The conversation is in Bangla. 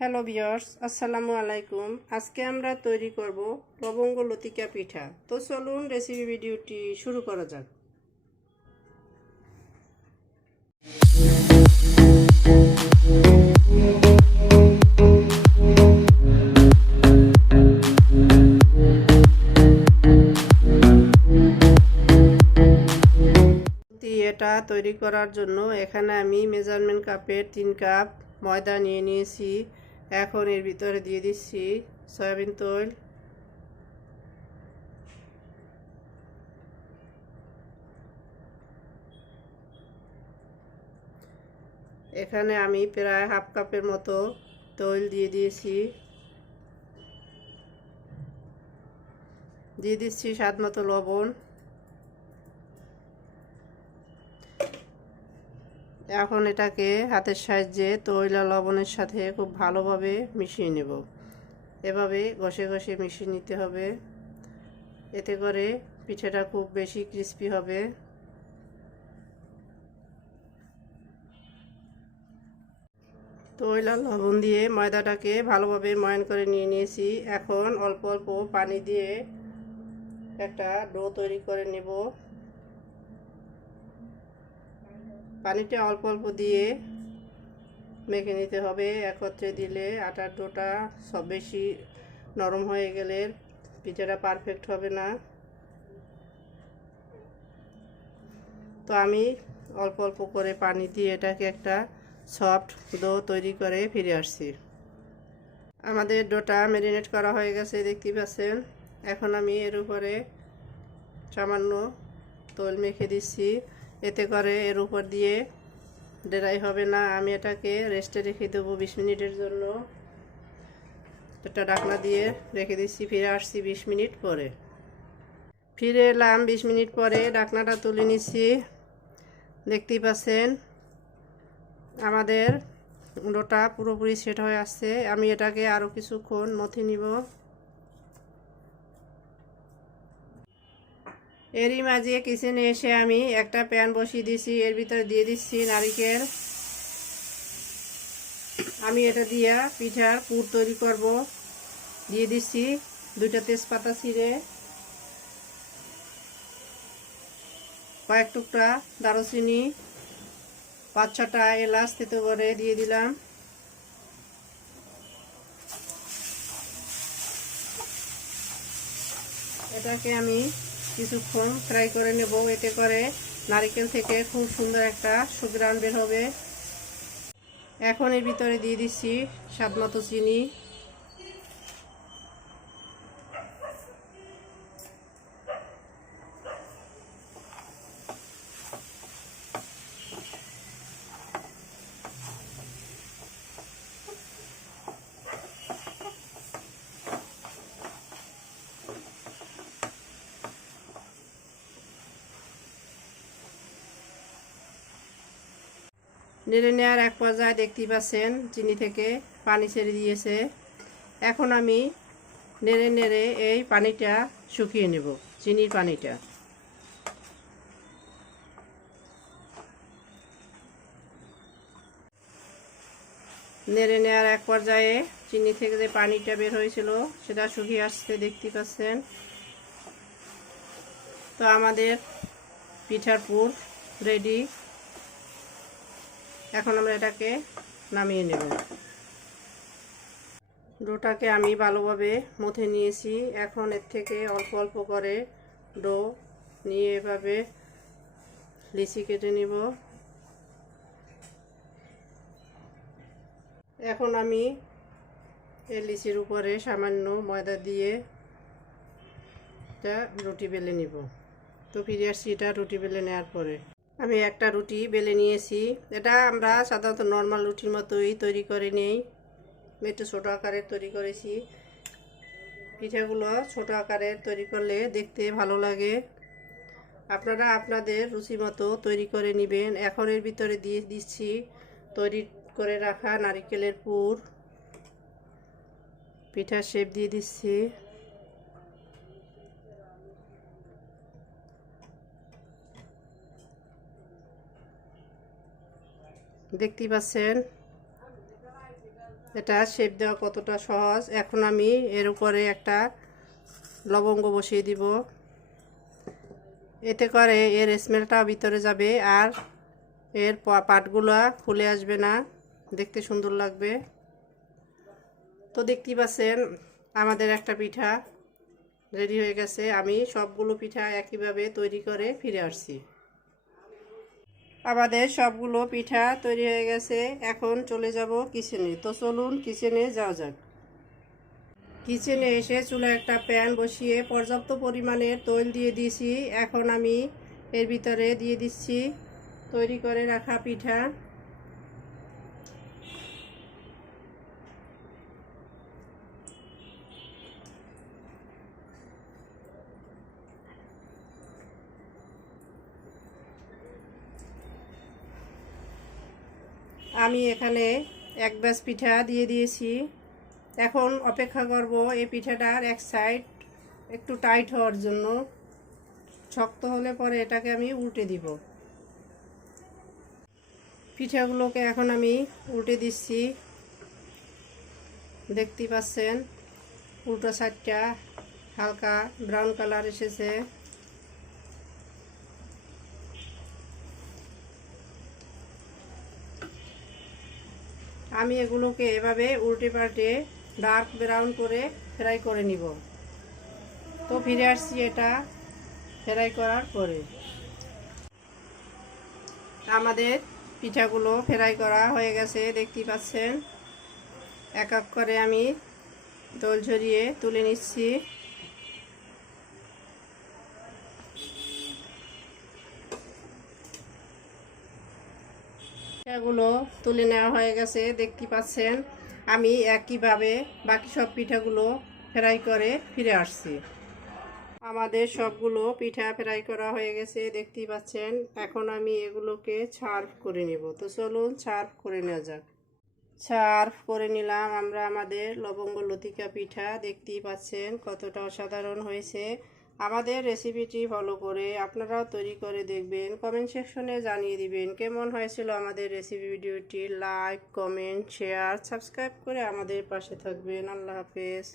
হ্যালো ভিউয়ার্স, আসসালামু আলাইকুম। আজকে আমরা তৈরি করব লবঙ্গ লতিকা পিঠা। তো চলুন রেসিপি ভিডিওটি শুরু করা যাক। এটা তৈরি করার জন্য এখানে আমি মেজারমেন্ট কাপের 3 কাপ ময়দা নিয়ে নিয়েছি। এখন এর ভিতরে দিয়ে দিচ্ছি সয়াবিন তেল, এখানে আমি প্রায় হাফ কাপের মতো তেল দিয়ে দিয়েছি। দিয়ে দিচ্ছি স্বাদ মতো লবণ। এখন এটাকে হাতের সাহায্যে তৈল আর লবণের সাথে খুব ভালোভাবে মিশিয়ে নেব। এভাবে ঘষে ঘষে মিশিয়ে নিতে হবে, এতে করে পিঠাটা খুব বেশি ক্রিস্পি হবে। তৈল আর লবণ দিয়ে ময়দাটাকে ভালোভাবে ময়ান করে নিয়ে নিয়েছি। এখন অল্প অল্প পানি দিয়ে একটা ডো তৈরি করে নেব। পানিটা অল্প অল্প দিয়ে মেখে নিতে হবে। একত্রে দিলে আটার ডোটা সব বেশি নরম হয়ে গেলে পিঠাটা পারফেক্ট হবে না। তো আমি অল্প অল্প করে পানি দিয়ে এটাকে একটা সফট ডো তৈরি করে ফিরে আসছি। আমাদের ডোটা ম্যারিনেট করা হয়ে গেছে, দেখতেই পাচ্ছেন। এখন আমি এর উপরে সামান্য তেল মেখে দিচ্ছি, এতে করে এর উপর দিয়ে ড্রাই হবে না। আমি এটাকে রেস্টে রেখে দেবো 20 মিনিটের জন্য। একটা ঢাকনা দিয়ে রেখে দিচ্ছি। ফিরে আসছি 20 মিনিট পরে। ফিরে এলাম 20 মিনিট পরে। ঢাকনাটা তুলে নিচ্ছি, দেখতেই পাচ্ছেন আমাদের ডোটা পুরোপুরি সেট হয়ে আসছে। আমি এটাকে আরও কিছুক্ষণ মথে নিব। এরই মাঝে কিচেনে এসে আমি একটা প্যান বসিয়ে দিয়েছি, এর ভিতরে দিয়ে দিচ্ছি নারকেল। আমি এটা দিয়ে পিঠার পুর তৈরি করব। দিয়ে দিচ্ছি 2টা তেজপাতা ছিঁড়ে, কয়েক টুকরা দারুচিনি, 5-6টা এলাচ তেতো করে দিয়ে দিলাম। এটাকে আমি কিছুক্ষণ ফ্রাই করে নেব, এতে করে নারকেল থেকে খুব সুন্দর একটা সুঘ্রাণ বের হবে। এখন এর ভিতরে দিয়ে দিচ্ছি স্বাদ মতো চিনি। নেড়ে নেওয়ার এক পর্যায়ে দেখতেই পাচ্ছেন চিনি থেকে পানি ছেড়ে দিয়েছে। এখন আমি নেড়ে নেড়ে এই পানিটা শুকিয়ে নেব, চিনির পানিটা। নেড়ে নেওয়ার এক পর্যায়ে চিনি থেকে যে পানিটা বের হয়েছিল সেটা শুকিয়ে আসতে দেখতে পাচ্ছেন। তো আমাদের পিঠার পুর রেডি। এখন আমরা এটাকে নামিয়ে নেব। ডোটাকে আমি ভালোভাবে মথে নিয়েছি। এখন এর থেকে অল্প অল্প করে ডো নিয়ে এভাবে লিচি কেটে নিব। এখন আমি এই লিচির উপরে সামান্য ময়দা দিয়ে এটা রুটি বেলে নিব। তো ফিরে আসছি এটা রুটি বেলে নেওয়ার পরে। আমি একটা রুটি বেলে নিয়েছি। এটা আমরা সাধারণত নর্মাল রুটির মতোই তৈরি করে নেই, একটু ছোটো আকারের তৈরি করেছি। পিঠাগুলো ছোট আকারের তৈরি করলে দেখতে ভালো লাগে। আপনারা আপনাদের রুচি মতো তৈরি করে নেবেন। এখন এর ভিতরে দিয়ে দিচ্ছি তৈরি করে রাখা নারকেলের পুর। পিঠার শেপ দিয়ে দিচ্ছি। দেখতেই পাচ্ছেন এটা শেপ দেওয়া কতটা সহজ। এখন আমি এর উপরে একটা লবঙ্গ বসিয়ে দিব, এতে করে এর স্মেলটা ভিতরে যাবে আর এর পাটগুলো খুলে আসবে না, দেখতে সুন্দর লাগবে। তো দেখতেই পাচ্ছেন আমাদের একটা পিঠা রেডি হয়ে গেছে। আমি সবগুলো পিঠা একইভাবে তৈরি করে ফিরে আসছি। আমাদের সবগুলো পিঠা তৈরি হয়ে গেছে, এখন চলে যাব কিচেনে। তো চলুন কিচেনে যাওয়া যাক। কিচেনে এসে চুলায় একটা প্যান বসিয়ে পর্যাপ্ত পরিমাণের তৈল দিয়ে দিয়েছি। এখন আমি এর ভিতরে দিয়ে দিচ্ছি তৈরি করে রাখা পিঠা। আমি এখানে এক ব্যাচ পিঠা দিয়ে দিয়েছি। এখন অপেক্ষা করব এই পিঠাটার এক সাইড একটু টাইট হওয়ার জন্য। শক্ত হলে পরে এটাকে আমি উল্টে দিব। পিঠাগুলোকে এখন আমি উল্টে দিচ্ছি। দেখতেই পাচ্ছেন উল্টো সাইডটা হালকা ব্রাউন কালার এসেছে। আমি এগুলোকে এভাবে উল্টে পাল্টে ডার্ক ব্রাউন করে ফ্রাই করে নিব। তো ফিরে আসছি এটা ফ্রাই করার পরে। আমাদের পিঠাগুলো ফ্রাই করা হয়ে গেছে, দেখতেই পাচ্ছেন। এক এক করে আমি তেল ঝরিয়ে তুলে নিচ্ছি। পিঠাগুলো তুলে নেওয়া হয়ে গেছে, দেখতে পাচ্ছেন। আমি একইভাবে বাকি সব পিঠাগুলো ফ্রাই করে ফিরে আসছি। আমাদের সবগুলো পিঠা ফ্রাই করা হয়ে গেছে, দেখতেই পাচ্ছেন। এখন আমি এগুলোকে সার্ভ করে নেব। তো চলুন সার্ভ করে নেওয়া যাক। সার্ভ করে নিলাম আমরা আমাদের লবঙ্গ লতিকা পিঠা। দেখতেই পাচ্ছেন কতটা অসাধারণ হয়েছে। আমাদের রেসিপিটি ফলো করে আপনারাও তৈরি করে দেখবেন। কমেন্ট সেকশনে জানিয়ে দিবেন কেমন হয়েছিল আমাদের রেসিপি ভিডিওটি। লাইক, কমেন্ট, শেয়ার, সাবস্ক্রাইব করে আমাদের পাশে থাকবেন। আল্লাহ হাফেজ।